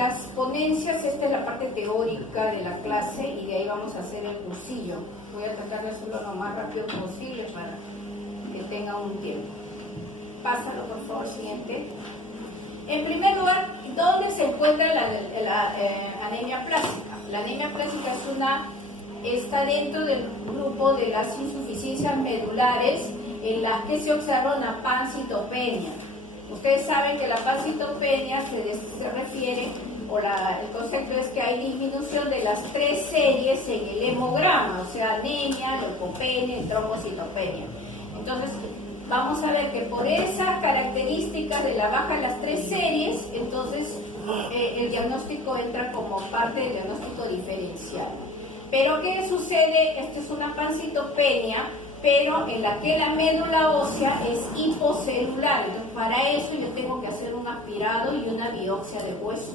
las ponencias, esta es la parte teórica de la clase y de ahí vamos a hacer el cursillo. Voy a tratar de hacerlo lo más rápido posible para que tenga un tiempo. Pásalo, por favor, siguiente. En primer lugar, ¿dónde se encuentra la anemia plástica? La anemia plástica está dentro del grupo de las insuficiencias medulares en las que se observa una pancitopenia. Ustedes saben que la pancitopenia se refiere, el concepto es que hay disminución de las 3 series en el hemograma, o sea, anemia, leucopenia, trombocitopenia. Entonces, vamos a ver que por esas características de la baja de las 3 series, entonces el diagnóstico entra como parte del diagnóstico diferencial. Pero ¿qué sucede? Esto es una pancitopenia, pero en la que la médula ósea es hipocelular. Entonces, para eso yo tengo que hacer un aspirado y una biopsia de hueso.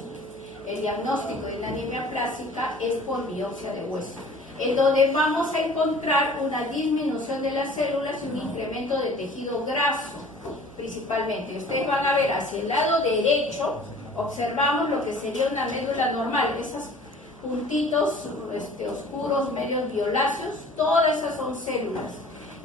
El diagnóstico de la anemia plástica es por biopsia de hueso, en donde vamos a encontrar una disminución de las células y un incremento de tejido graso, principalmente. Ustedes van a ver hacia el lado derecho, observamos lo que sería una médula normal, esas puntitos oscuros, medios violáceos, todas esas son células.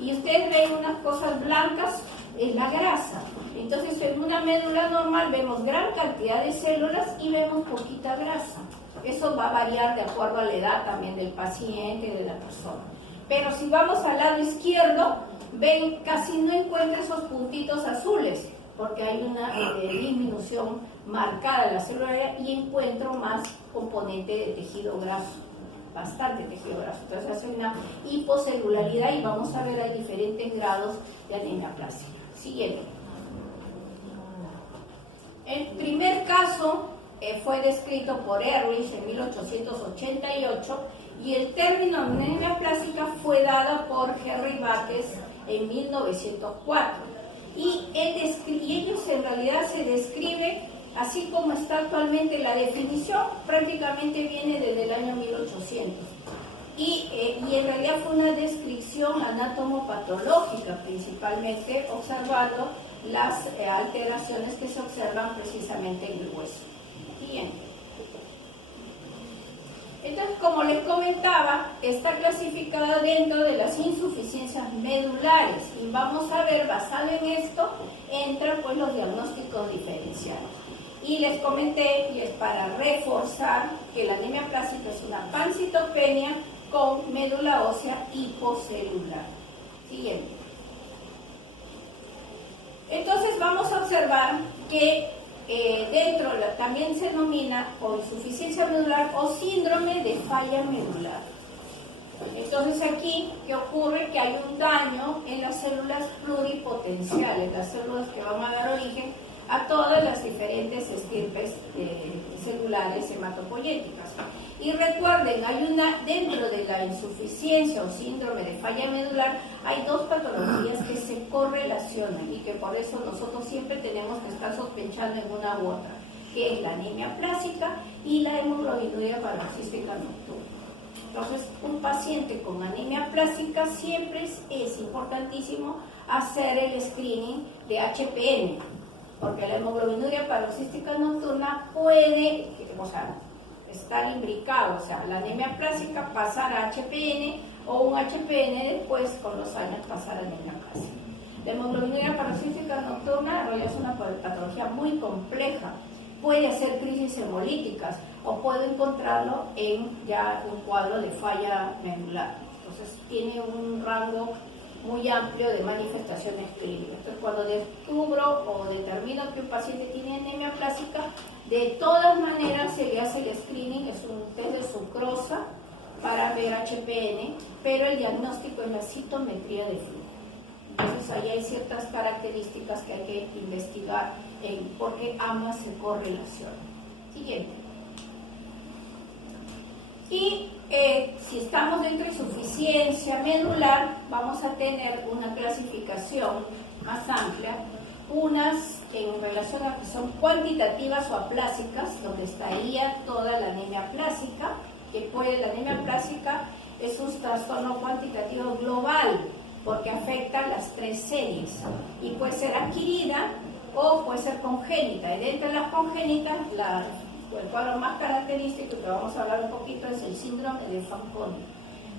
Y ustedes ven unas cosas blancas, es la grasa. Entonces, en una médula normal vemos gran cantidad de células y vemos poquita grasa. Eso va a variar de acuerdo a la edad también del paciente, de la persona. Pero si vamos al lado izquierdo, ven, casi no encuentro esos puntitos azules, porque hay una disminución marcada de la célula y encuentro más componente de tejido graso, bastante tejido graso. Entonces hace una hipocelularidad y vamos a ver hay diferentes grados de anemia plástica. Siguiente. El primer caso fue descrito por Ehrlich en 1888 y el término anemia plástica fue dado por Henry Bates en 1904. Y ellos en realidad se describe así como está actualmente la definición, prácticamente viene desde el año 1800. Y en realidad fue una descripción anatomopatológica, principalmente observando las alteraciones que se observan precisamente en el hueso. Bien. Entonces, como les comentaba, está clasificada dentro de las insuficiencias medulares y vamos a ver, basado en esto, entran pues los diagnósticos diferenciales. Y les comenté, y es para reforzar, que la anemia plástica es una pancitopenia con médula ósea hipocelular. Siguiente. Entonces vamos a observar que dentro también se denomina o insuficiencia medular o síndrome de falla medular. Entonces aquí, ¿qué ocurre? Que hay un daño en las células pluripotenciales, las células que van a dar origen a todas las diferentes estirpes celulares hematopoyéticas. Y recuerden, dentro de la insuficiencia o síndrome de falla medular, hay 2 patologías que se correlacionan y que por eso nosotros siempre tenemos que estar sospechando en una u otra, que es la anemia plástica y la hemoglobinuria paroxística nocturna. Entonces, un paciente con anemia plástica siempre es importantísimo hacer el screening de HPN, porque la hemoglobinuria paroxística nocturna puede, estar imbricado, o sea, la anemia plástica pasar a HPN o un HPN después, con los años, pasar a anemia plástica. La hemoglobinuria paroxística nocturna es una patología muy compleja, puede hacer crisis hemolíticas o puede encontrarlo en ya un cuadro de falla medular. Entonces, tiene un rango muy amplio de manifestaciones clínicas. Entonces, cuando descubro o determino que un paciente tiene anemia plástica, de todas maneras se le hace el screening, es un test de sucrosa para ver HPN, pero el diagnóstico es la citometría de flujo. Entonces, ahí hay ciertas características que hay que investigar porque ambas se correlacionan. Siguiente. Y si estamos dentro de insuficiencia medular, vamos a tener una clasificación más amplia, unas en relación a que son cuantitativas o aplásicas, donde estaría toda la anemia plásica, la anemia plásica es un trastorno cuantitativo global, porque afecta las 3 series, y puede ser adquirida o puede ser congénita, y dentro de las congénitas, la el cuadro más característico, que vamos a hablar un poquito, es el síndrome de Fanconi,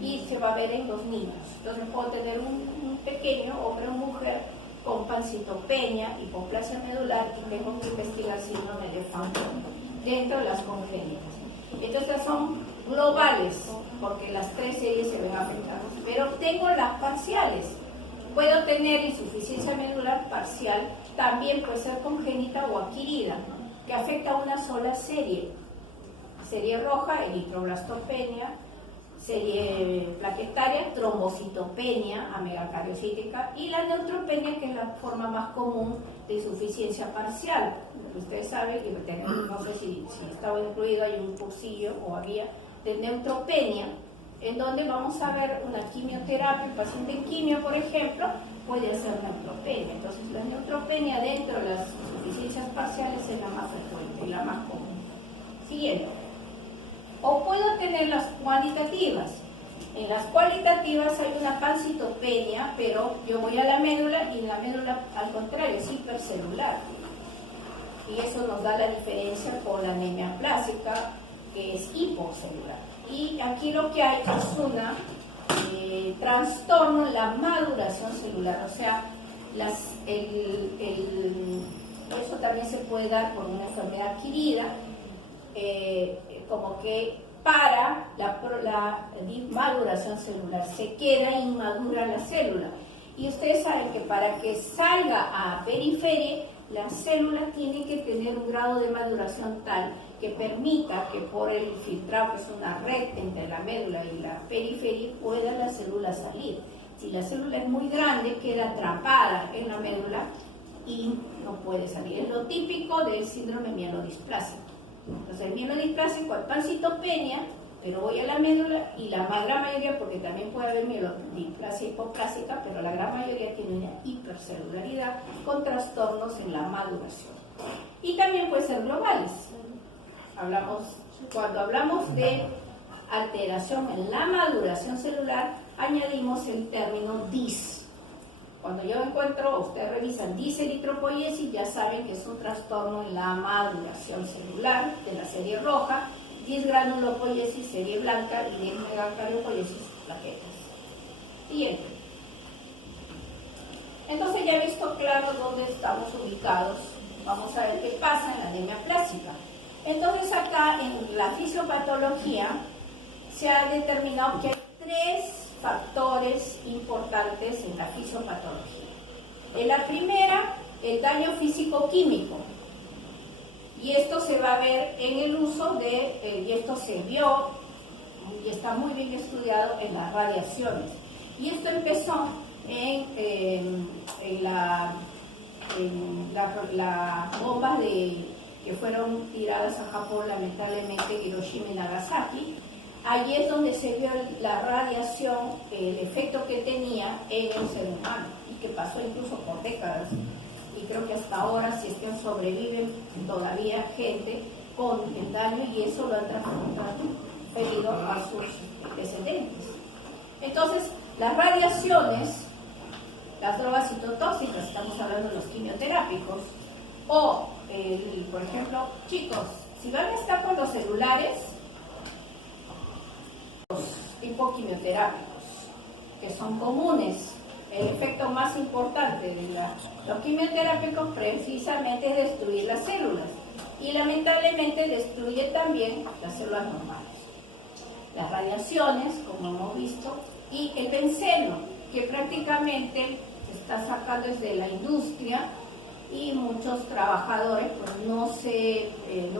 y se va a ver en los niños. Entonces puedo tener un pequeño, hombre o mujer, con pancitopenia, hipoplasia medular, y tengo que investigar síndrome de Fanconi dentro de las congénitas. Entonces son globales, porque las 3 series se ven afectadas, pero tengo las parciales. Puedo tener insuficiencia medular parcial, también puede ser congénita o adquirida, que afecta a una sola serie. Serie roja, eritroblastopenia, serie plaquetaria, trombocitopenia, megacariocítica, y la neutropenia, que es la forma más común de insuficiencia parcial. Ustedes saben que no sé si estaba incluido, hay un cursillo o había de neutropenia, en donde vamos a ver una quimioterapia. El paciente en quimio, por ejemplo, puede hacer neutropenia. Entonces, la neutropenia dentro de las insuficiencias parciales es la más frecuente y la más común. Siguiente. O puedo tener las cualitativas. En las cualitativas hay una pancitopenia, pero yo voy a la médula y la médula, al contrario, es hipercelular. Y eso nos da la diferencia con la anemia plásica, que es hipocelular. Y aquí lo que hay es una trastorno en la maduración celular, o sea, eso también se puede dar por una enfermedad adquirida, como que para la maduración celular, se queda inmadura la célula. Y ustedes saben que para que salga a periferia, la célula tiene que tener un grado de maduración tal que permita que por el filtrado, que es una red entre la médula y la periferia, pueda la célula salir. Si la célula es muy grande, queda atrapada en la médula y no puede salir. Es lo típico del síndrome mielodisplásico. Entonces, el mielodisplásico es pancitopenia, pero voy a la médula y la gran mayoría, porque también puede haber mielodisplasia hipoplásica, pero la gran mayoría tiene una hipercelularidad con trastornos en la maduración. Y también puede ser globales. Cuando hablamos de alteración en la maduración celular, añadimos el término DIS. Cuando yo encuentro, ustedes revisan diseritropoiesis, ya saben que es un trastorno en la maduración celular de la serie roja, disgranulopoiesis, serie blanca, y dismegacariopoiesis, plaquetas. Siguiente. Entonces ya he visto claro dónde estamos ubicados. Vamos a ver qué pasa en la anemia plástica. Entonces acá en la fisiopatología se ha determinado que hay 3 factores importantes en la fisiopatología. En la primera, el daño físico-químico. Y esto se va a ver en el uso y esto se vio y está muy bien estudiado en las radiaciones. Y esto empezó en las bombas que fueron tiradas a Japón, lamentablemente, Hiroshima y Nagasaki. Allí es donde se vio la radiación, el efecto que tenía en el ser humano, y que pasó incluso por décadas. Y creo que hasta ahora, si es que sobreviven todavía gente con el daño, y eso lo han transferido a sus descendientes. Entonces, las radiaciones, las drogas citotóxicas, estamos hablando de los quimioterápicos, o, por ejemplo, chicos, si van a estar con los celulares, tipo quimioterápicos, que son comunes, el efecto más importante de los quimioterápicos precisamente es destruir las células, y lamentablemente destruye también las células normales. Las radiaciones, como hemos visto, y el benceno, que prácticamente se está sacando desde la industria, y muchos trabajadores pues no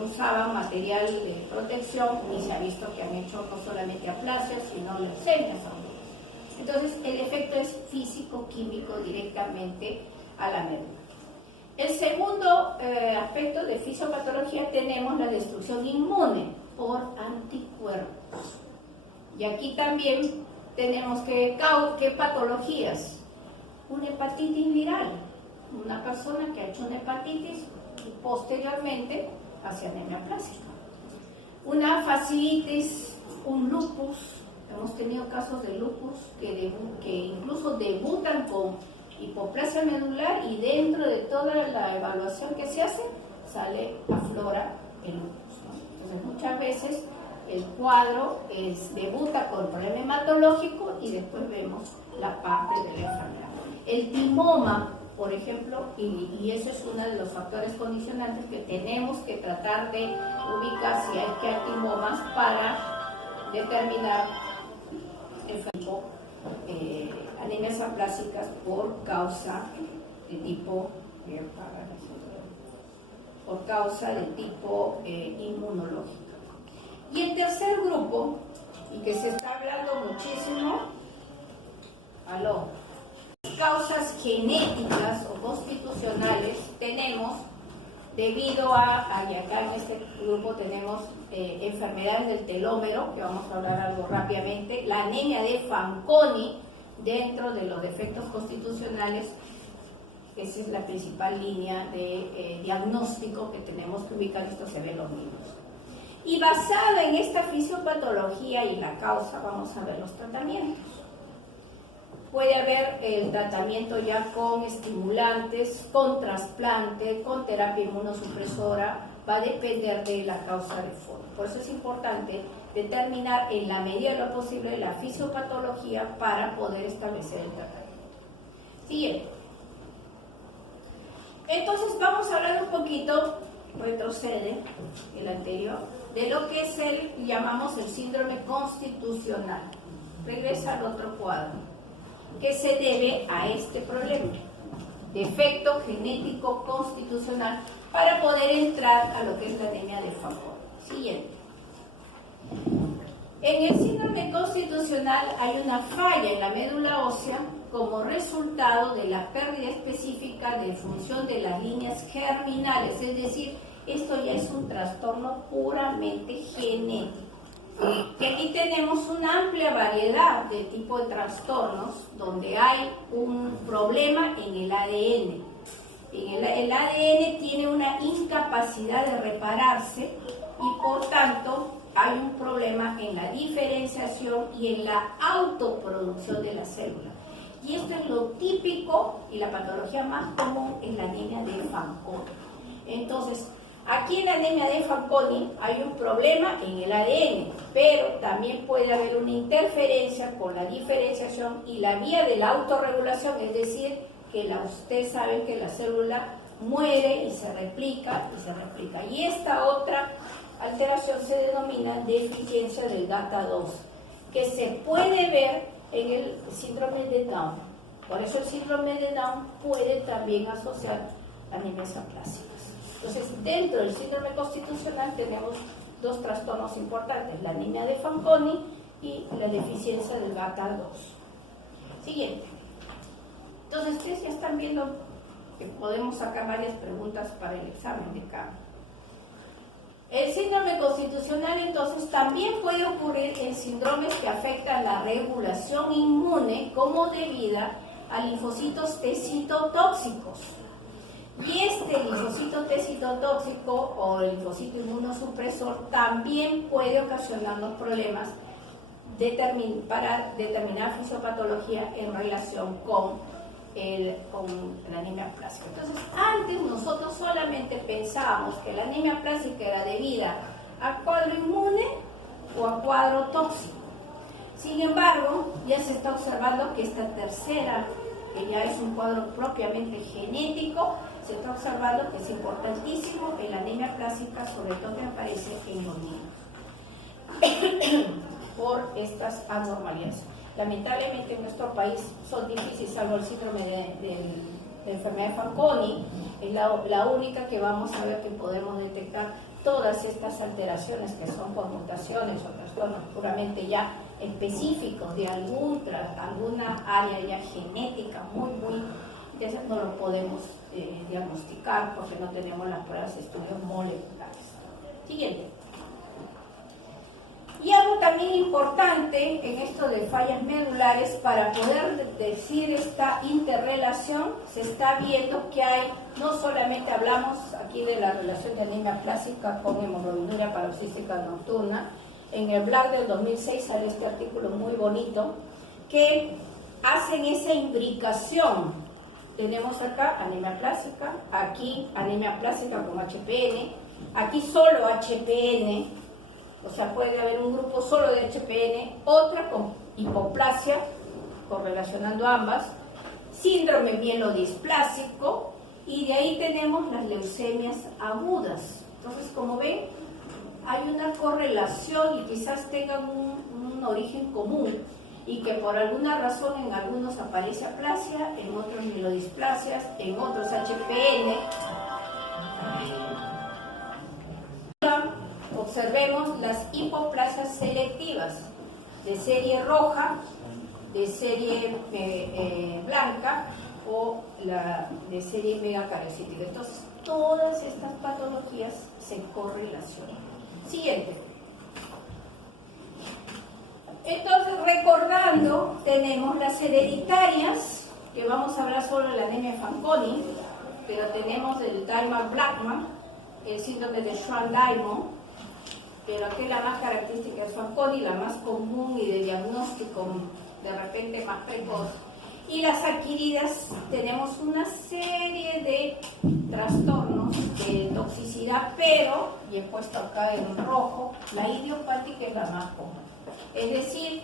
usaban material de protección, ni se ha visto que han hecho no solamente aplasias, sino leucemias aún. Entonces, el efecto es físico-químico directamente a la médula. El segundo aspecto de fisiopatología, tenemos la destrucción inmune por anticuerpos. Y aquí también tenemos ¿qué patologías? Una hepatitis viral. Una persona que ha hecho una hepatitis y posteriormente hacia anemia plástica. Una fasciitis, un lupus, hemos tenido casos de lupus que incluso debutan con hipoplasia medular, y dentro de toda la evaluación que se hace, aflora el lupus, ¿no? veces el cuadro debuta con problema hematológico y después vemos la parte de la enfermedad. El timoma, por ejemplo, y eso es uno de los factores condicionantes que tenemos que tratar de ubicar si hay que hay timomas para determinar el tipo anemias aplásicas por causa de tipo inmunológico. Y el tercer grupo, y que se está hablando muchísimo, causas genéticas o constitucionales tenemos debido y acá en este grupo tenemos enfermedades del telómero, que vamos a hablar algo rápidamente, la anemia de Fanconi, dentro de los defectos constitucionales. Esa es la principal línea de diagnóstico que tenemos que ubicar. Esto se ve en los niños. Y basada en esta fisiopatología y la causa, vamos a ver los tratamientos. Puede haber el tratamiento ya con estimulantes, con trasplante, con terapia inmunosupresora, va a depender de la causa de fondo. Por eso es importante determinar en la medida de lo posible la fisiopatología para poder establecer el tratamiento. Siguiente. Entonces vamos a hablar un poquito, retrocede el anterior, de lo que es llamamos el síndrome constitucional. Regresa al otro cuadro, que se debe a este problema, defecto genético constitucional, para poder entrar a lo que es la anemia de Fanconi. Siguiente. En el síndrome constitucional hay una falla en la médula ósea como resultado de la pérdida específica de función de las líneas germinales, es decir, esto ya es un trastorno puramente genético. Y aquí tenemos una amplia variedad de tipos de trastornos donde hay un problema en el ADN. El ADN tiene una incapacidad de repararse y por tanto hay un problema en la diferenciación y en la autoproducción de la célula. Y esto es lo típico y la patología más común en la anemia de Fanconi. Entonces, aquí en la anemia de Fanconi hay un problema en el ADN, pero también puede haber una interferencia con la diferenciación y la vía de la autorregulación, es decir, que ustedes saben que la célula muere y se replica y se replica. Y esta otra alteración se denomina deficiencia del GATA2, que se puede ver en el síndrome de Down. Por eso el síndrome de Down puede también asociar anemias aplásicas. Entonces, dentro del síndrome constitucional tenemos dos trastornos importantes, la anemia de Fanconi y la deficiencia del GATA2. Siguiente. Entonces, ustedes ya están viendo que podemos sacar varias preguntas para el examen de campo. El síndrome constitucional, entonces, también puede ocurrir en síndromes que afectan la regulación inmune como debida a linfocitos T citotóxicos. Y este linfocito T citotóxico o el linfocito inmunosupresor también puede ocasionarnos problemas para determinar fisiopatología en relación con la anemia plástica. Entonces, antes nosotros solamente pensábamos que la anemia plástica era debida a cuadro inmune o a cuadro tóxico. Sin embargo, ya se está observando que esta tercera, que ya es un cuadro propiamente genético, se está observando que es importantísimo en la anemia plástica, sobre todo que aparece en los niños, por estas anormalidades. Lamentablemente en nuestro país son difíciles, salvo el síndrome de enfermedad de Fanconi, es la única que vamos a ver que podemos detectar todas estas alteraciones que son por mutaciones o trastornos puramente ya específicos de alguna área ya genética muy de esas no lo podemos diagnosticar porque no tenemos las pruebas de estudios moleculares. Siguiente. Y algo también importante en esto de fallas medulares, para poder decir esta interrelación, se está viendo que hay, no solamente hablamos aquí de la relación de anemia plástica con hemoglobinuria paroxística nocturna, en el BLAC del 2006 sale este artículo muy bonito, que hacen esa imbricación. Tenemos acá anemia plástica, aquí anemia plástica con HPN, aquí solo HPN, O sea, puede haber un grupo solo de HPN, otra con hipoplasia, correlacionando ambas, síndrome mielodisplásico, y de ahí tenemos las leucemias agudas. Entonces, como ven, hay una correlación y quizás tengan un origen común, y que por alguna razón en algunos aparece aplasia, en otros mielodisplasias, en otros HPN. Observemos las hipoplasias selectivas de serie roja, de serie blanca o la de serie megacariocytic. Entonces, todas estas patologías se correlacionan. Siguiente. Entonces, recordando, tenemos las hereditarias, que vamos a hablar solo de la anemia Fanconi, pero tenemos el Diamond-Blackfan, el síndrome de Schwann-Diamond, pero aquí la más característica es Fanconi, la más común y de diagnóstico de repente más precoz. Y las adquiridas tenemos una serie de trastornos de toxicidad, pero, y he puesto acá en rojo, la idiopática es la más común. Es decir,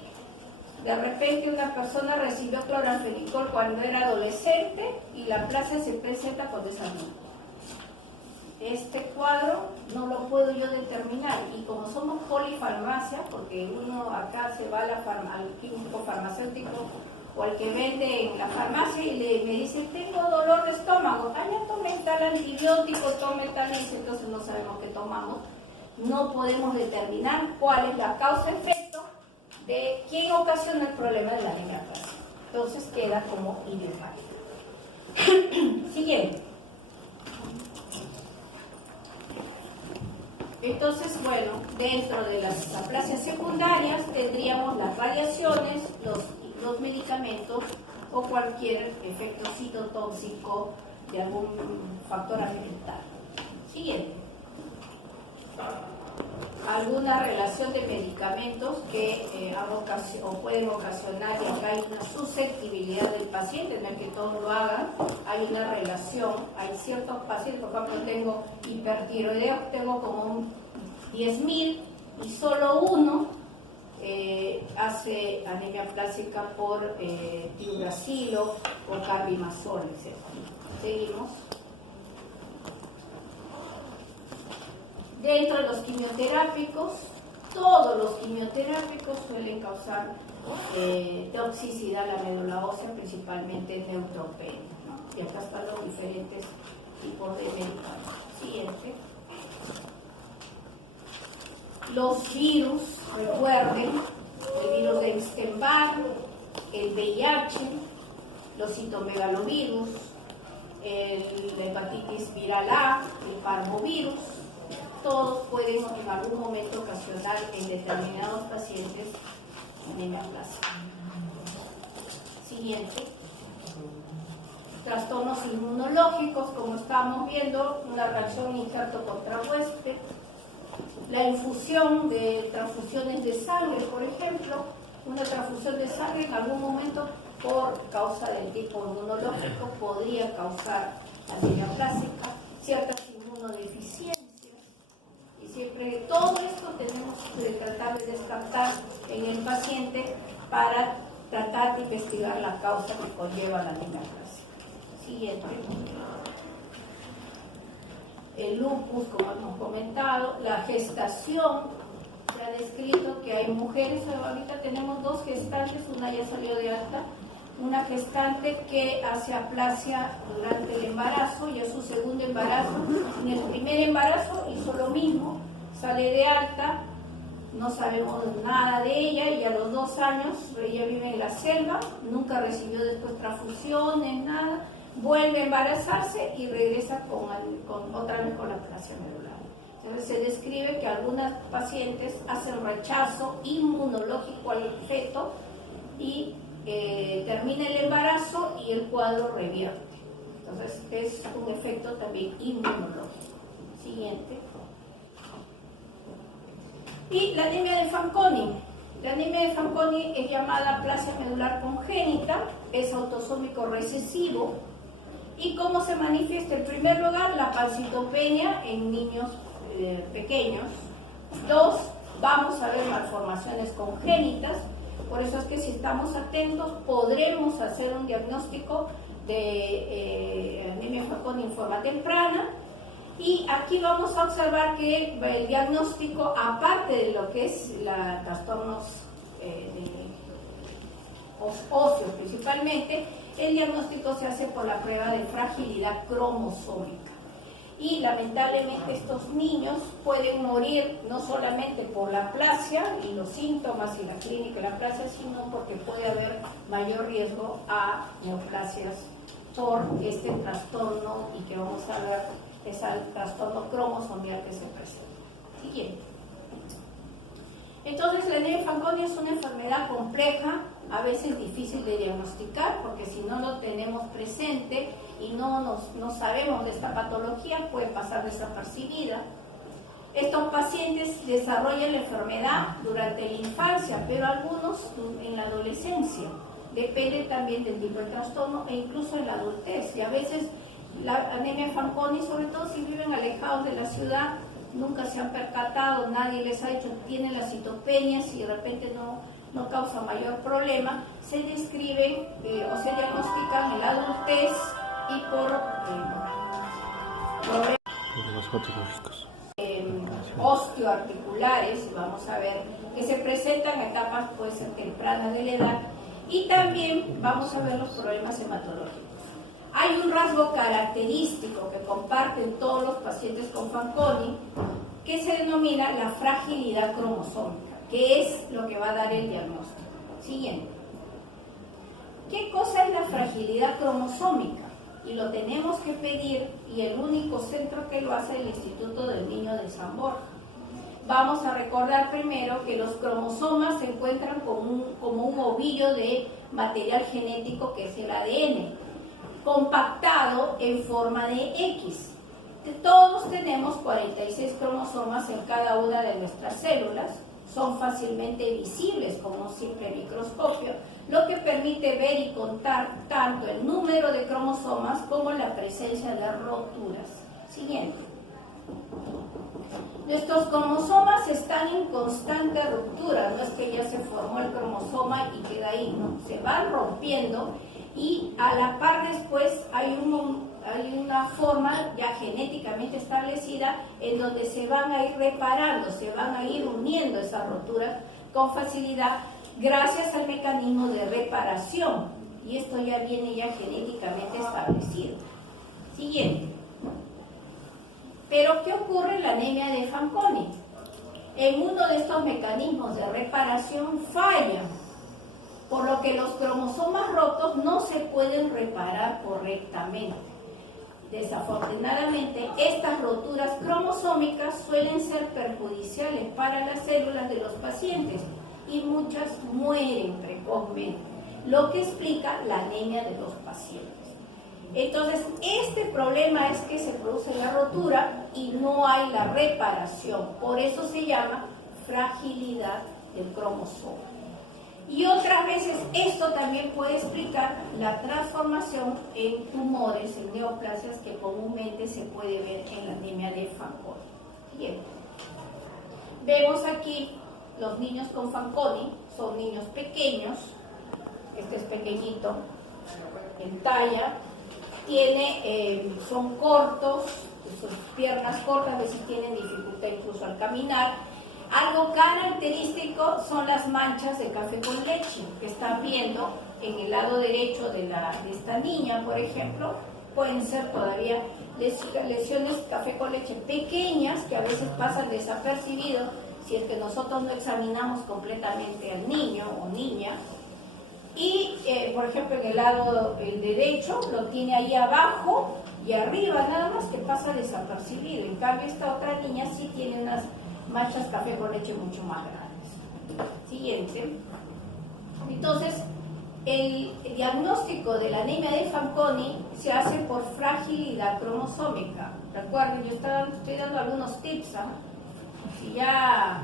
de repente una persona recibió cloranfenicol cuando era adolescente y la aplasia se presenta con desarrollo. Este cuadro no lo puedo yo determinar, y como somos polifarmacia, porque uno acá se va al químico farmacéutico o al que vende en la farmacia y me dice, tengo dolor de estómago, ya tome tal antibiótico, tome tal, entonces no sabemos qué tomamos. No podemos determinar cuál es la causa-efecto de quién ocasiona el problema de la anemia aplásica. Entonces queda como idiopática. Siguiente. Entonces, bueno, dentro de las aplasias secundarias tendríamos las radiaciones, los medicamentos o cualquier efecto citotóxico de algún factor ambiental. Siguiente. Alguna relación de medicamentos que pueden ocasionar, y acá hay una susceptibilidad del paciente, no es que todos lo hagan, hay una relación, hay ciertos pacientes, por ejemplo tengo hipertiroideo, tengo como 10.000 y solo uno hace anemia plástica por tiuracilo o carbimazol, etc. Seguimos. Dentro de los quimioterápicos, todos los quimioterápicos suelen causar toxicidad a la médula ósea, principalmente neutropenia, ¿no? Y acá están los diferentes tipos de medicamentos. Siguiente. Los virus, recuerden, el virus de Epstein-Barr, el VIH, los citomegalovirus, la hepatitis viral A, el parvovirus, todos pueden en algún momento ocasionar en determinados pacientes anemia plástica. Siguiente. Trastornos inmunológicos, como estamos viendo, una reacción injerto contra huésped, la infusión de transfusiones de sangre, por ejemplo, una transfusión de sangre en algún momento por causa del tipo inmunológico podría causar anemia plástica, ciertas inmunodeficiencias. Siempre todo esto tenemos que tratar de descartar en el paciente para tratar de investigar la causa que conlleva la anemia plástica. Siguiente. El lupus, como hemos comentado, la gestación, se ha descrito que hay mujeres, ahorita tenemos 2 gestantes, una ya salió de alta, una gestante que hace aplasia durante el embarazo y a su segundo embarazo. En el primer embarazo hizo lo mismo, sale de alta, no sabemos nada de ella, y a los 2 años ella vive en la selva, nunca recibió después transfusiones, nada, vuelve a embarazarse y regresa otra vez con la aplasia medular. Entonces se describe que algunas pacientes hacen rechazo inmunológico al feto y termina el embarazo y el cuadro revierte. Entonces es un efecto también inmunológico. Siguiente. Y la anemia de Fanconi. La anemia de Fanconi es llamada aplasia medular congénita, es autosómico recesivo. ¿Y cómo se manifiesta? En primer lugar, la pancitopenia en niños pequeños. 2, vamos a ver malformaciones congénitas. Por eso es que si estamos atentos podremos hacer un diagnóstico de anemia Fanconi en forma temprana. Y aquí vamos a observar que el diagnóstico, aparte de lo que es trastornos óseos principalmente, el diagnóstico se hace por la prueba de fragilidad cromosómica. Y lamentablemente estos niños pueden morir no solamente por la aplasia y los síntomas y la clínica de la aplasia, sino porque puede haber mayor riesgo a neoplasias por este trastorno, y que vamos a ver es el trastorno cromosomial que se presenta. Siguiente. Entonces, la anemia Fanconi es una enfermedad compleja, a veces difícil de diagnosticar, porque si no lo tenemos presente y no sabemos de esta patología, puede pasar desapercibida. Estos pacientes desarrollan la enfermedad durante la infancia, pero algunos en la adolescencia. Depende también del tipo de trastorno e incluso en la adultez. Y a veces la anemia Fanconi, sobre todo si viven alejados de la ciudad, nunca se han percatado, nadie les ha dicho, tienen las citopenias y de repente no causa mayor problema, se describen o se diagnostican en la adultez y por problemas patológicos osteoarticulares, vamos a ver, que se presentan en etapas puede ser tempranas de la edad, y también vamos a ver los problemas hematológicos. Hay un rasgo característico que comparten todos los pacientes con Fanconi, que se denomina la fragilidad cromosómica, que es lo que va a dar el diagnóstico. Siguiente. ¿Qué cosa es la fragilidad cromosómica? Y lo tenemos que pedir, y el único centro que lo hace es el Instituto del Niño de San Borja. Vamos a recordar primero que los cromosomas se encuentran como un ovillo de material genético que es el ADN, compactado en forma de X. Todos tenemos 46 cromosomas en cada una de nuestras células, son fácilmente visibles con un simple microscopio, lo que permite ver y contar tanto el número de cromosomas como la presencia de roturas. Siguiente. Nuestros cromosomas están en constante ruptura, no es que ya se formó el cromosoma y queda ahí, no, se van rompiendo. Y a la par después hay una forma ya genéticamente establecida en donde se van a ir reparando, se van a ir uniendo esas roturas con facilidad gracias al mecanismo de reparación. Y esto ya viene ya genéticamente establecido. Siguiente. Pero ¿qué ocurre en la anemia de Fanconi? En uno de estos mecanismos de reparación falla, por lo que los cromosomas rotos no se pueden reparar correctamente. Desafortunadamente, estas roturas cromosómicas suelen ser perjudiciales para las células de los pacientes y muchas mueren precozmente, lo que explica la anemia de los pacientes. Entonces, este problema es que se produce la rotura y no hay la reparación, por eso se llama fragilidad del cromosoma. Y otras veces esto también puede explicar la transformación en tumores, en neoplasias que comúnmente se puede ver en la anemia de Fanconi. Bien. Vemos aquí los niños con Fanconi, son niños pequeños, este es pequeñito en talla, son cortos, sus piernas cortas, a veces tienen dificultad incluso al caminar. Algo característico son las manchas de café con leche que están viendo en el lado derecho de esta niña, por ejemplo. Pueden ser todavía lesiones café con leche pequeñas que a veces pasan desapercibidos si es que nosotros no examinamos completamente al niño o niña. Y, por ejemplo, en el lado derecho lo tiene ahí abajo y arriba, nada más que pasa desapercibido. En cambio, esta otra niña sí tiene unas manchas café con leche mucho más grandes. Siguiente. Entonces, el diagnóstico de la anemia de Fanconi se hace por fragilidad cromosómica. Recuerden, yo estoy dando algunos tips. Si ya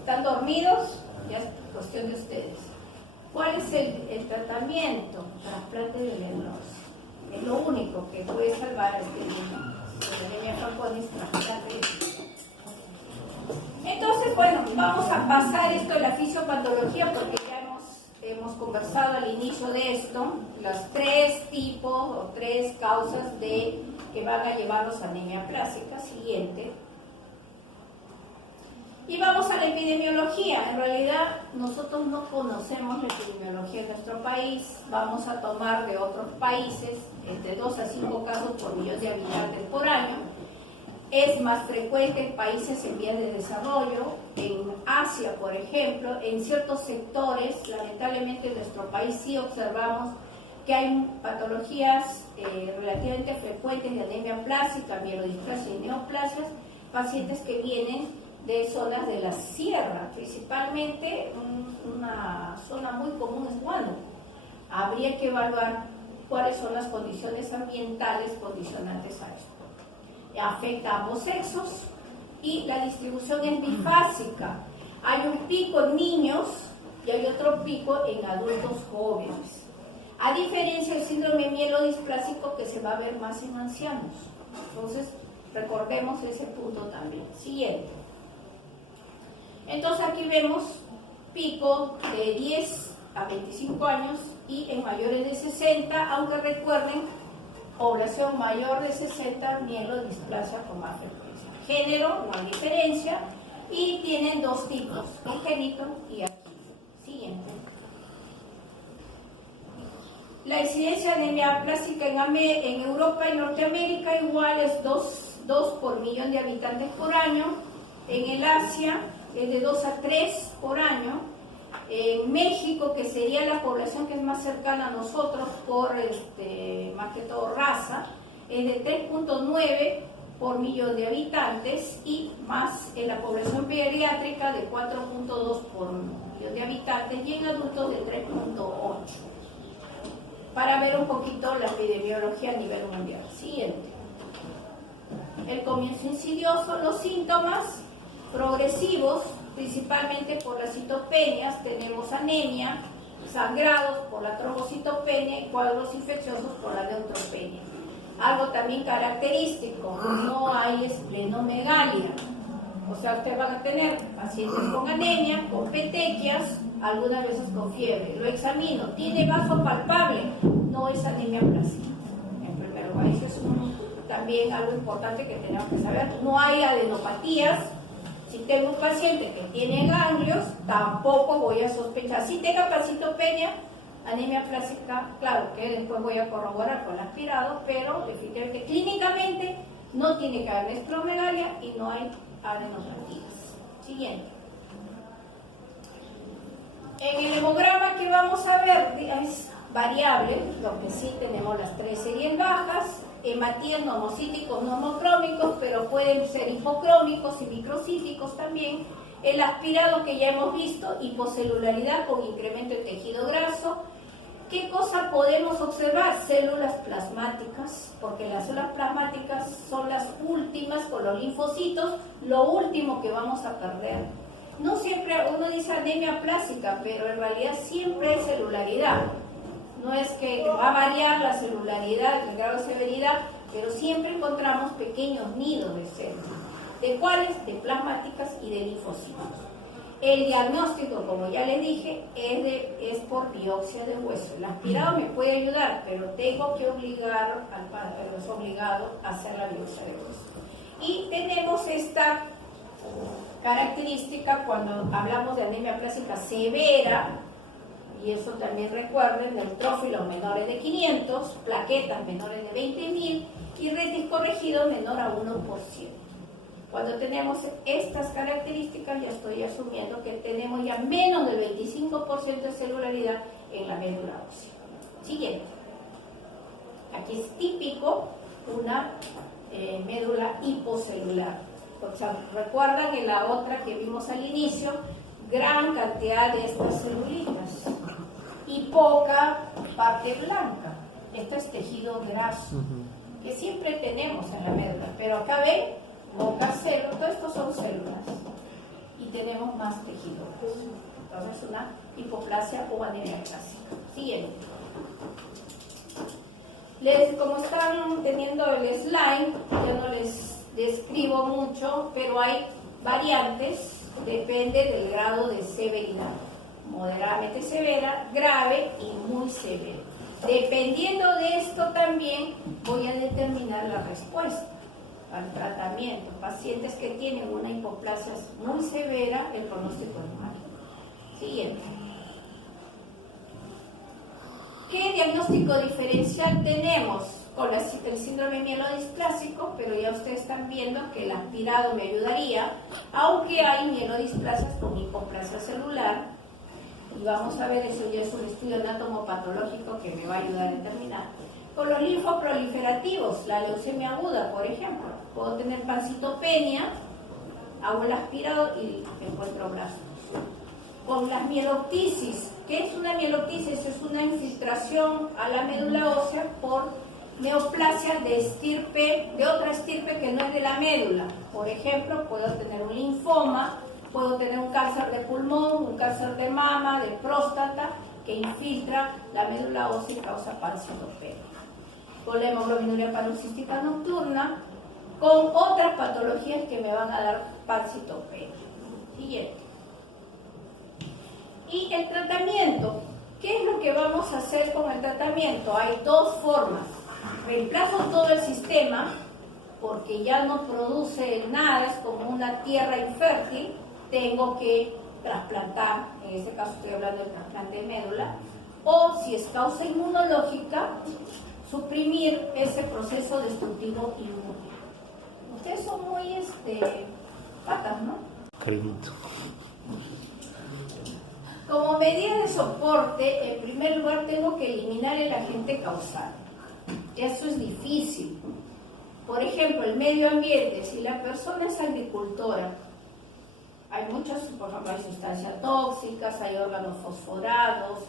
están dormidos, ya es cuestión de ustedes. ¿Cuál es el tratamiento? Trasplante de médulas. Es lo único que puede salvar a este niño. La anemia Fanconi es trasplante de médulas. Entonces, bueno, a pasar esto de la fisiopatología porque ya hemos conversado al inicio de esto, los 3 tipos o 3 causas que van a llevarnos a anemia plástica. Siguiente. Y vamos a la epidemiología. En realidad nosotros no conocemos la epidemiología de nuestro país. Vamos a tomar de otros países entre 2 a 5 casos por millón de habitantes por año. Es más frecuente en países en vías de desarrollo, en Asia, por ejemplo. En ciertos sectores, lamentablemente en nuestro país sí observamos que hay patologías relativamente frecuentes de anemia plástica, mielodisplasia y neoplasias, pacientes que vienen de zonas de la sierra, principalmente una zona muy común es Huánuco. Habría que evaluar cuáles son las condiciones ambientales condicionantes a esto. Afecta a ambos sexos y la distribución es bifásica. Hay un pico en niños y hay otro pico en adultos jóvenes. A diferencia del síndrome mielodisplásico que se va a ver más en ancianos. Entonces, recordemos ese punto también. Siguiente. Entonces aquí vemos pico de 10 a 25 años y en mayores de 60, aunque recuerden, población mayor de 60, mielodisplasia con más frecuencia. Género, no hay diferencia, y tienen 2 tipos, congénito y adquirido. Siguiente. La incidencia de anemia plástica en Europa y Norteamérica igual es 2 por millón de habitantes por año. En el Asia es de 2 a 3 por año. En México, que sería la población que es más cercana a nosotros por más que todo raza, es de 3.9 por millón de habitantes y más en la población pediátrica de 4.2 por millón de habitantes y en adultos de 3.8. Para ver un poquito la epidemiología a nivel mundial. Siguiente. El comienzo insidioso, los síntomas progresivos, principalmente por las citopenias, tenemos anemia, sangrados por la trombocitopenia y cuadros infecciosos por la neutropenia. Algo también característico, no hay esplenomegalia. O sea, ustedes van a tener pacientes con anemia, con petequias, algunas veces con fiebre. Lo examino, ¿tiene vaso palpable? No es anemia plástica. En primer lugar, eso es también algo importante que tenemos que saber. No hay adenopatías. Si tengo un paciente que tiene ganglios, tampoco voy a sospechar. Si tenga calcitopenia, anemia plástica, claro que después voy a corroborar con el aspirado, pero definitivamente clínicamente no tiene que haber esplenomegalia y no hay adenopatías. Siguiente. En el hemograma que vamos a ver es variable, lo que sí tenemos las 3 series bajas, hematíes nomocíticos, nomocrómicos, pero pueden ser hipocrómicos y microcíticos también. El aspirado que ya hemos visto, hipocelularidad con incremento de tejido graso. ¿Qué cosa podemos observar? Células plasmáticas, porque las células plasmáticas son las últimas con los linfocitos, lo último que vamos a perder. No siempre uno dice anemia plástica, pero en realidad siempre hay celularidad. No es que va a variar la celularidad, el grado de severidad, pero siempre encontramos pequeños nidos de células. ¿De cuáles? De plasmáticas y de linfocitos. El diagnóstico, como ya les dije, es por biopsia de hueso. El aspirado me puede ayudar, pero tengo que obligar al padre, es obligado a hacer la biopsia de hueso. Y tenemos esta característica cuando hablamos de anemia plástica severa, y eso también recuerden, neutrófilos menores de 500, plaquetas menores de 20.000 y retis corregido menor a 1%. Cuando tenemos estas características ya estoy asumiendo que tenemos ya menos del 25% de celularidad en la médula ósea. Siguiente. Aquí es típico una médula hipocelular. O sea, recuerdan en la otra que vimos al inicio, gran cantidad de estas celulitas y poca parte blanca. Este es tejido graso, que siempre tenemos en la médula, pero acá ven, pocas células, todo esto son células, y tenemos más tejido graso. Entonces, una hipoplasia o anemia clásica. Siguiente. Como están teniendo el slide, ya no les describo mucho, pero hay variantes depende del grado de severidad. Moderadamente severa, grave y muy severa. Dependiendo de esto también voy a determinar la respuesta al tratamiento. Pacientes que tienen una hipoplasia muy severa, el pronóstico es malo. Siguiente. ¿Qué diagnóstico diferencial tenemos con el síndrome mielodisplásico? Pero ya ustedes están viendo que el aspirado me ayudaría, aunque hay mielodisplasias con hipoplasia celular. Y vamos a ver, eso ya es un estudio anatomopatológico que me va a ayudar a determinar. Con los linfoproliferativos, la leucemia aguda, por ejemplo, puedo tener pancitopenia, hago el aspirado y encuentro brazos. Con las mieloptisis, ¿qué es una mieloptisis? Es una infiltración a la médula ósea por neoplasia de otra estirpe que no es de la médula. Por ejemplo, puedo tener un linfoma, puedo tener un cáncer de pulmón, un cáncer de mama, de próstata, que infiltra la médula ósea y causa pancitopenia. Con la hemoglobinuria paroxística nocturna, con otras patologías que me van a dar pancitopenia. Siguiente. Y el tratamiento. ¿Qué es lo que vamos a hacer con el tratamiento? Hay dos formas. Reemplazo todo el sistema, porque ya no produce nada, es como una tierra infértil. Tengo que trasplantar, en este caso estoy hablando del trasplante de médula, o si es causa inmunológica, suprimir ese proceso destructivo inmune. Ustedes son muy patas, ¿no? Cariñito. Como medida de soporte, en primer lugar tengo que eliminar el agente causal. Eso es difícil. Por ejemplo, el medio ambiente, si la persona es agricultora, hay muchas, por ejemplo, hay sustancias tóxicas, hay órganos fosforados,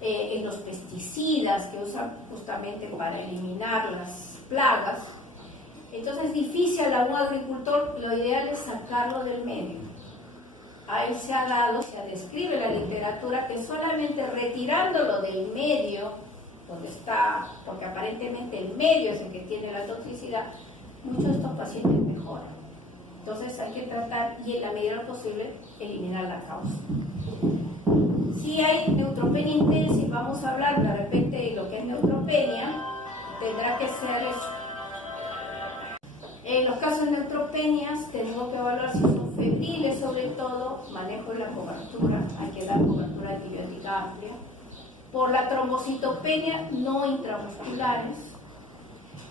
en los pesticidas que usan justamente para eliminar las plagas. Entonces es difícil a un agricultor, lo ideal es sacarlo del medio. Ahí se ha dado, se describe en la literatura que solamente retirándolo del medio, donde está, porque aparentemente el medio es el que tiene la toxicidad, muchos de estos pacientes mejoran. Entonces hay que tratar y en la medida de lo posible eliminar la causa. Si hay neutropenia intensa y vamos a hablar de repente de lo que es neutropenia, tendrá que ser en los casos de neutropenias tenemos que evaluar si son febriles, sobre todo manejo de la cobertura, hay que dar cobertura antibiótica amplia. Por la trombocitopenia no intramusculares.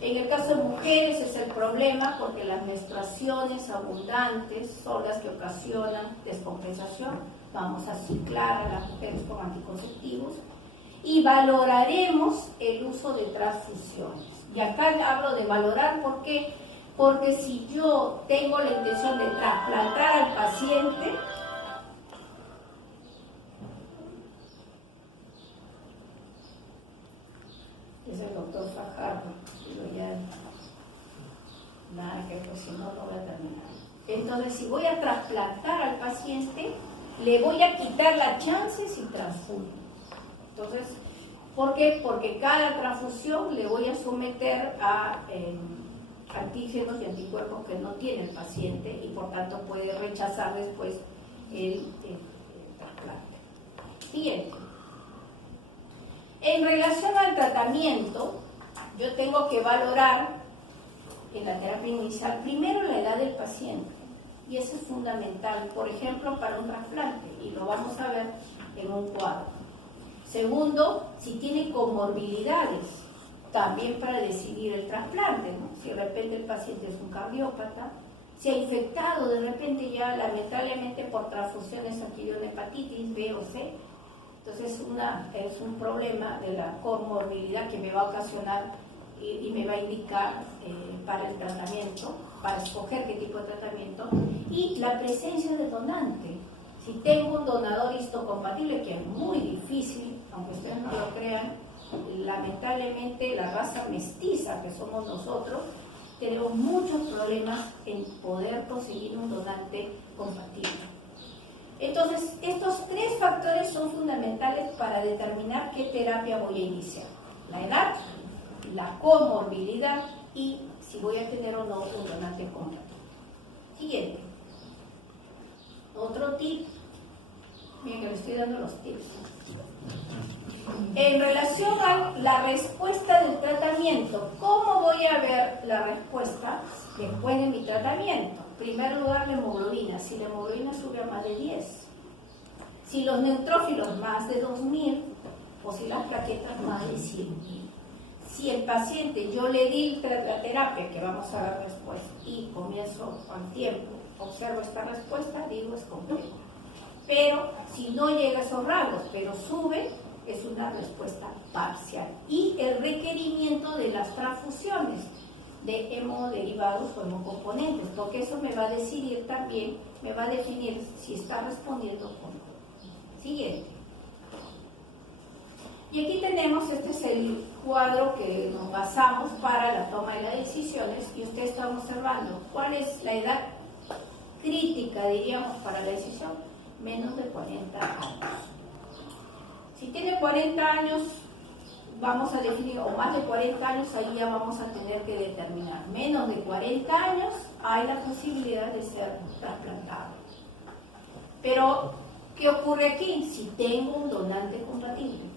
En el caso de mujeres es el problema porque las menstruaciones abundantes son las que ocasionan descompensación. Vamos a ciclar a las mujeres con anticonceptivos y valoraremos el uso de transfusiones. Y acá hablo de valorar, ¿por qué? Porque si yo tengo la intención de trasplantar al paciente, es el doctor Fajardo, pero ya nada que pues, si no, no voy a terminar. Entonces, si voy a trasplantar al paciente, le voy a quitar las chances y transfundo. Entonces, ¿por qué? Porque cada transfusión le voy a someter a antígenos y anticuerpos que no tiene el paciente y por tanto puede rechazar después el trasplante. Siguiente. En relación al tratamiento, yo tengo que valorar en la terapia inicial primero la edad del paciente y eso es fundamental, por ejemplo, para un trasplante y lo vamos a ver en un cuadro. Segundo, si tiene comorbilidades, también para decidir el trasplante, ¿no? Si de repente el paciente es un cardiópata, si ha infectado de repente ya lamentablemente por transfusiones adquirió una hepatitis B o C, entonces es un problema de la comorbilidad que me va a ocasionar y me va a indicar para el tratamiento, para escoger qué tipo de tratamiento, y la presencia de donante. Si tengo un donador histocompatible, que es muy difícil, aunque ustedes no lo crean, lamentablemente la raza mestiza que somos nosotros, tenemos muchos problemas en poder conseguir un donante compatible. Entonces, estos tres factores son fundamentales para determinar qué terapia voy a iniciar. La edad, la comorbilidad y si voy a tener o no un donante compatible. Siguiente. Otro tip, miren que le estoy dando los tips. En relación a la respuesta del tratamiento, ¿cómo voy a ver la respuesta después de mi tratamiento? En primer lugar, la hemoglobina. Si la hemoglobina sube a más de 10, si los neutrófilos más de 2000, o si las plaquetas más de 100.000. Si el paciente, yo le di la terapia que vamos a ver después y comienzo al tiempo, observo esta respuesta, digo es complejo. Pero si no llega a esos rangos, pero sube, es una respuesta parcial. Y el requerimiento de las transfusiones de hemoderivados o hemocomponentes, porque eso me va a decidir también, me va a definir si está respondiendo o no. Siguiente. Y aquí tenemos, este es el cuadro que nos basamos para la toma de las decisiones, y ustedes están observando cuál es la edad crítica, diríamos, para la decisión, menos de 40 años. Si tiene 40 años, vamos a definir, o más de 40 años, ahí ya vamos a tener que determinar. Menos de 40 años, hay la posibilidad de ser trasplantado. Pero, ¿qué ocurre aquí? Si tengo un donante compatible.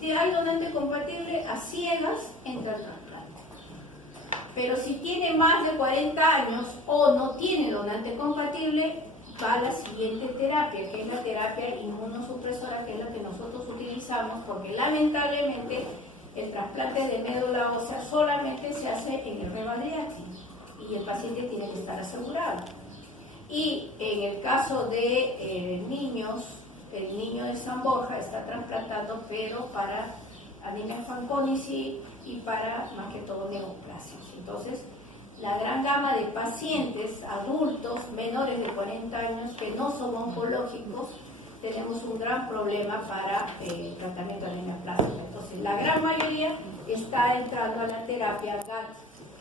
Si hay donante compatible, a ciegas entra el trasplante. Pero si tiene más de 40 años o no tiene donante compatible, va a la siguiente terapia, que es la terapia inmunosupresora, que es la que nosotros utilizamos, porque lamentablemente el trasplante de médula ósea solamente se hace en el Rebadriaxi y el paciente tiene que estar asegurado. Y en el caso de niños, el niño de San Borja está trasplantando, pero para anemia Fanconi y para, más que todo, neoplasias. Entonces, la gran gama de pacientes adultos menores de 40 años que no son oncológicos, tenemos un gran problema para el tratamiento de anemia plástica. Entonces, la gran mayoría está entrando a la terapia GAT,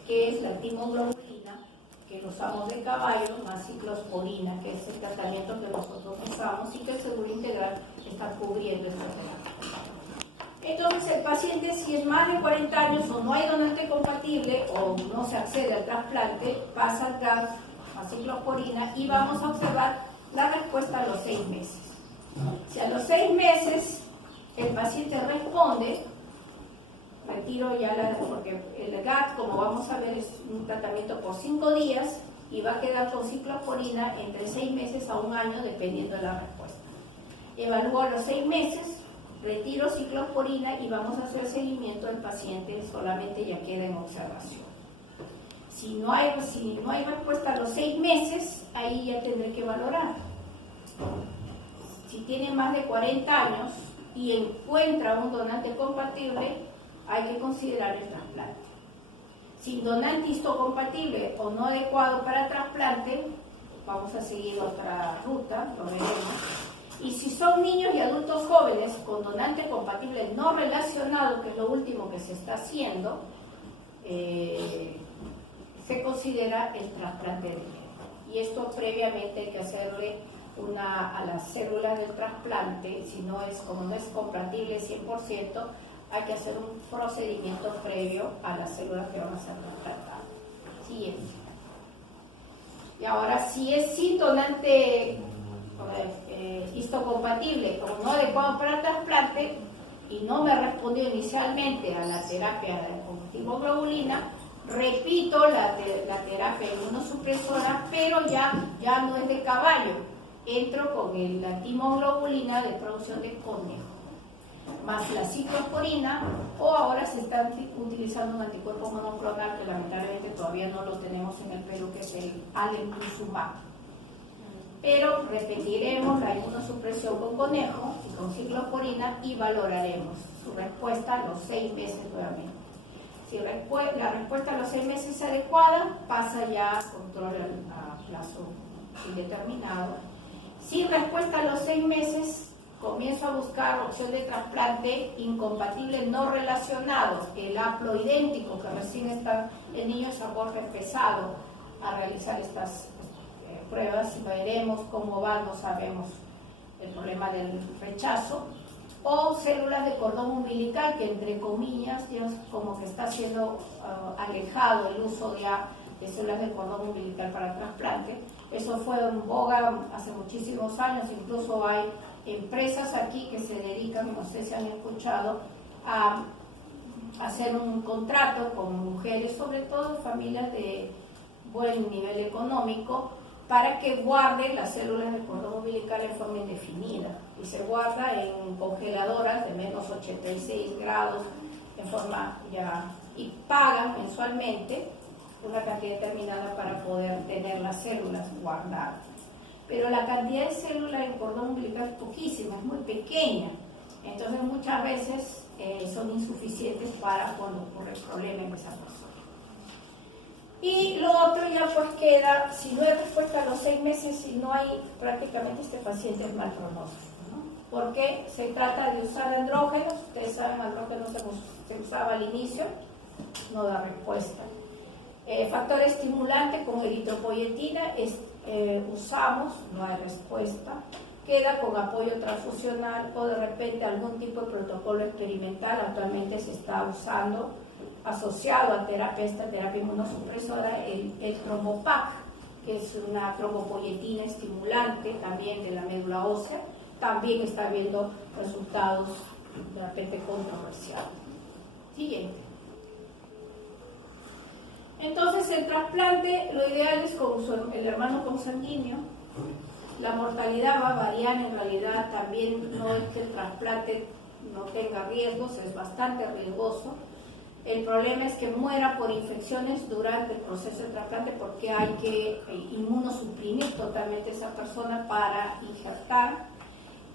que es la timoglobulina, que lo usamos de caballo, más ciclosporina, que es el tratamiento que nosotros usamos y que el Seguro Integral está cubriendo esta terapia. Entonces, el paciente, si es más de 40 años o no hay donante compatible o no se accede al trasplante, pasa al GAT, a ciclosporina, y vamos a observar la respuesta a los 6 meses. Si a los 6 meses el paciente responde, retiro ya porque el GAT, como vamos a ver, es un tratamiento por 5 días y va a quedar con ciclosporina entre 6 meses a 1 año, dependiendo de la respuesta. Evalúo a los 6 meses, retiro ciclosporina y vamos a hacer seguimiento del paciente, solamente ya queda en observación. Si no hay respuesta a los 6 meses, ahí ya tendré que valorar. Si tiene más de 40 años y encuentra un donante compatible, hay que considerar el trasplante. Si donante histocompatible o no adecuado para trasplante, vamos a seguir otra ruta, lo veremos. Y si son niños y adultos jóvenes con donante compatible no relacionado, que es lo último que se está haciendo, se considera el trasplante de médula. Y esto previamente hay que hacerle a las células del trasplante, como no es compatible 100%, hay que hacer un procedimiento previo a las células que van a ser trasplantadas. Siguiente. Y ahora, si es sin donante histocompatible o no adecuado para trasplante y no me respondió inicialmente a la terapia con timoglobulina, repito la terapia inmunosupresora, pero ya no es de caballo, entro con la timoglobulina de producción de conejo, más la ciclosporina, o ahora se está utilizando un anticuerpo monoclonal que lamentablemente todavía no lo tenemos en el Perú, que es el alemtuzumab. Pero repetiremos la inmunosupresión con conejo y con ciclosporina y valoraremos su respuesta a los 6 meses nuevamente. Si la respuesta a los 6 meses es adecuada, pasa ya a control a plazo indeterminado. Si respuesta a los 6 meses, comienzo a buscar opción de trasplante incompatible no relacionado, el haploidéntico que recién está el niño de San Borja empezado a realizar estas pruebas y veremos cómo va, no sabemos el problema del rechazo, o células de cordón umbilical, que entre comillas ya como que está siendo alejado el uso de células de cordón umbilical para trasplante, Eso fue en boga hace muchísimos años, incluso hay empresas aquí que se dedican, no sé si han escuchado, a hacer un contrato con mujeres, sobre todo familias de buen nivel económico, para que guarden las células del cordón umbilical en forma indefinida, y se guarda en congeladoras de menos 86 grados en forma y pagan mensualmente una cantidad determinada para poder tener las células guardadas. Pero la cantidad de células en cordón umbilical es poquísima, es muy pequeña, entonces muchas veces son insuficientes para cuando ocurre el problema en esa persona. Y lo otro ya pues queda, si no hay respuesta a los 6 meses y no hay, prácticamente este paciente es mal pronóstico, ¿no? Porque se trata de usar andrógenos, ustedes saben, andrógenos se usaba al inicio, no da respuesta. Factor estimulante con eritropoyetina usamos, no hay respuesta. Queda con apoyo transfusional o de repente algún tipo de protocolo experimental. Actualmente se está usando, asociado a esta terapia inmunosupresora, el trombopac, que es una trombopoyetina estimulante también de la médula ósea. También está viendo resultados de repente controversiales. Siguiente. Entonces el trasplante, lo ideal es con el hermano consanguíneo. La mortalidad va a variar, en realidad también no es que el trasplante no tenga riesgos, es bastante riesgoso. El problema es que muera por infecciones durante el proceso de trasplante porque hay que inmunosuprimir totalmente a esa persona para injertar.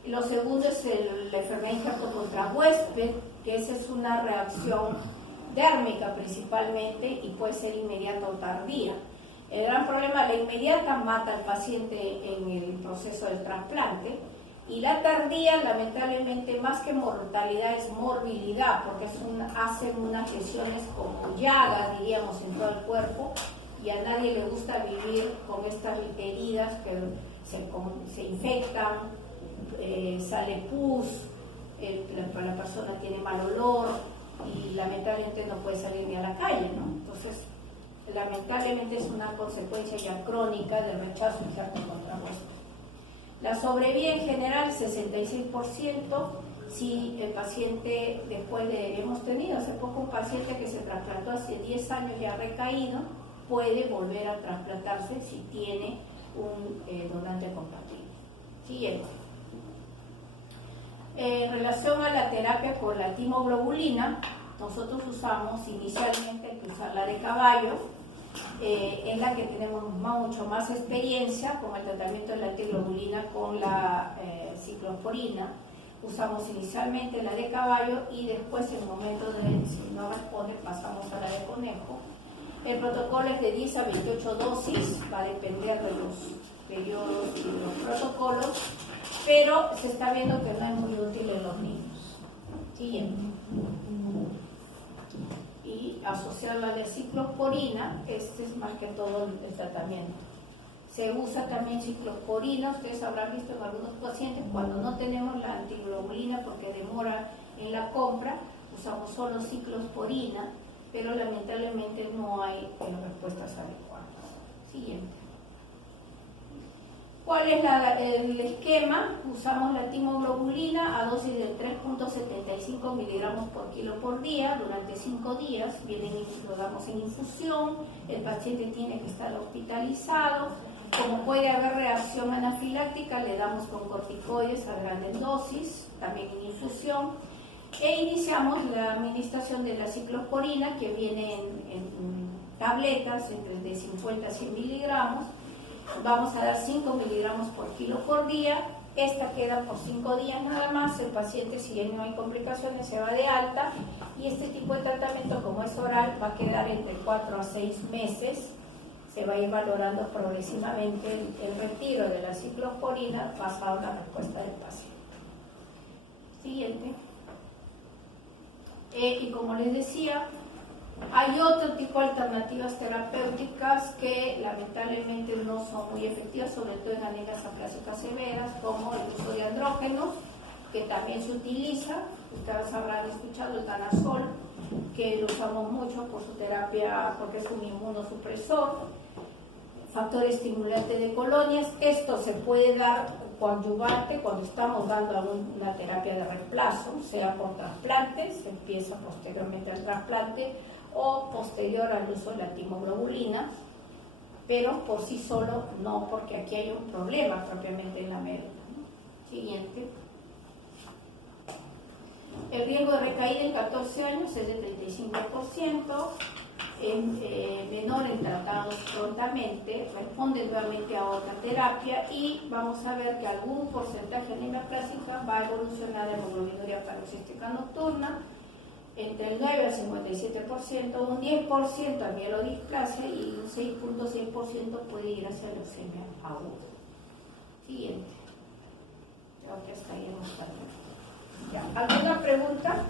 Lo segundo es la enfermedad injerto contra huésped, que esa es una reacción dérmica principalmente y puede ser inmediata o tardía. El gran problema, la inmediata mata al paciente en el proceso del trasplante, y la tardía, lamentablemente, más que mortalidad es morbilidad, porque hacen unas lesiones como llagas, diríamos, en todo el cuerpo, y a nadie le gusta vivir con estas heridas que se infectan, sale pus, la persona tiene mal olor y lamentablemente no puede salir ni a la calle, ¿no? Entonces, lamentablemente es una consecuencia ya crónica del rechazo injerto contra huésped. La sobrevida en general 66%, si el paciente hemos tenido hace poco un paciente que se trasplantó hace 10 años y ha recaído, puede volver a trasplantarse si tiene un donante compatible. Siguiente. En relación a la terapia con la timoglobulina, nosotros usamos inicialmente, hay que usar la de caballo, en la que tenemos mucho más experiencia con el tratamiento de la tiglobulina con la ciclosporina. Usamos inicialmente la de caballo y después, en el momento de si no responde, pasamos a la de conejo. El protocolo es de 10 a 28 dosis, va a depender de los periodos y de los protocolos, pero se está viendo que no es muy útil en los niños. Siguiente. Y asociado a la ciclosporina, este es más que todo el tratamiento. Se usa también ciclosporina, ustedes habrán visto en algunos pacientes, cuando no tenemos la antiglobulina porque demora en la compra, usamos solo ciclosporina, pero lamentablemente no hay respuestas adecuadas. Siguiente. ¿Cuál es el esquema? Usamos la timoglobulina a dosis de 3.75 miligramos por kilo por día durante 5 días. Lo damos en infusión, el paciente tiene que estar hospitalizado. Como puede haber reacción anafiláctica, le damos con corticoides a grandes dosis, también en infusión. E iniciamos la administración de la ciclosporina, que viene en tabletas entre de 50 a 100 miligramos. Vamos a dar 5 miligramos por kilo por día. Esta queda por 5 días nada más. El paciente, si no hay complicaciones, se va de alta. Y este tipo de tratamiento, como es oral, va a quedar entre 4 a 6 meses. Se va a ir valorando progresivamente el retiro de la ciclosporina basado en la respuesta del paciente. Siguiente. Y como les decía, hay otro tipo de alternativas terapéuticas que lamentablemente no son muy efectivas, sobre todo en anemias aplásicas severas, como el uso de andrógenos, que también se utiliza. Ustedes habrán escuchado el danazol, que lo usamos mucho por su terapia, porque es un inmunosupresor. factor estimulante de colonias. Esto se puede dar coadyuvante cuando estamos dando una terapia de reemplazo, sea por trasplante, se empieza posteriormente al trasplante o posterior al uso de la timoglobulina, pero por sí solo no, porque aquí hay un problema propiamente en la médula. Siguiente. El riesgo de recaída en 14 años es de 35%, menor en tratados prontamente, responde nuevamente a otra terapia y vamos a ver que algún porcentaje de anemia clásica va a evolucionar a hemoglobinuria paroxística nocturna, entre el 9 al 57%, un 10% a mielodisplasia y un 6.6% puede ir hacia leucemia aguda. Siguiente. Creo que hasta ahí hemos terminado. ¿Alguna pregunta?